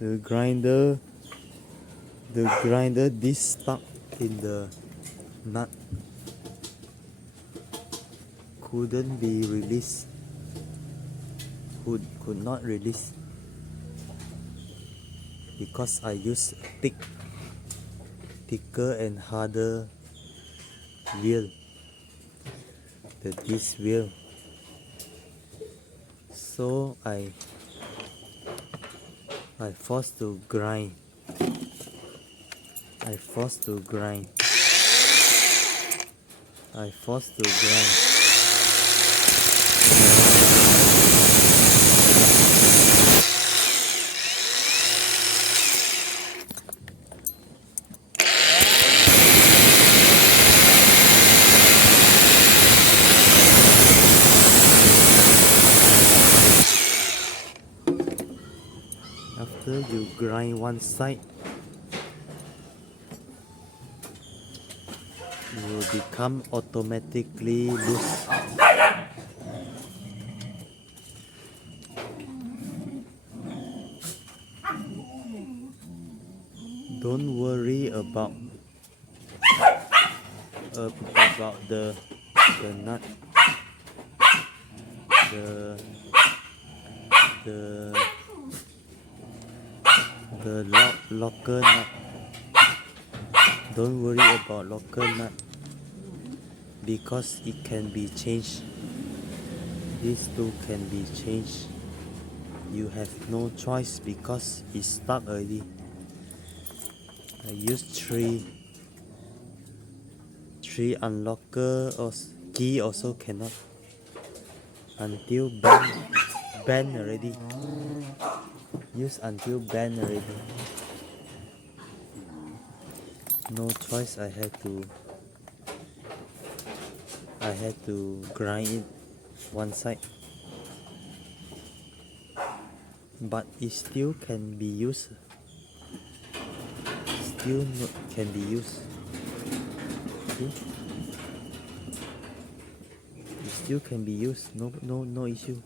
the grinder this stuck in the nut couldn't be released, could not release because I used thicker and harder wheel, the disc wheel. So I forced to grind. I forced to grind. After you grind one side, it will become automatically loose. Don't worry about the nut, the locker nut. Don't worry about locker nut because it can be changed. These two can be changed. You have no choice because it's stuck already. I used three unlocker or key also cannot until bend already. Use until bend already. No choice. I had to grind it one side, but it still can be used. Can be used. See? It still can be used. No issue.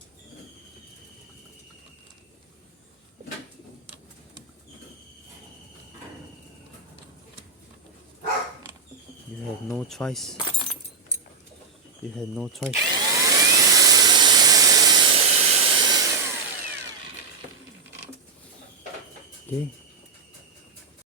You have no choice. You have no choice. Okay.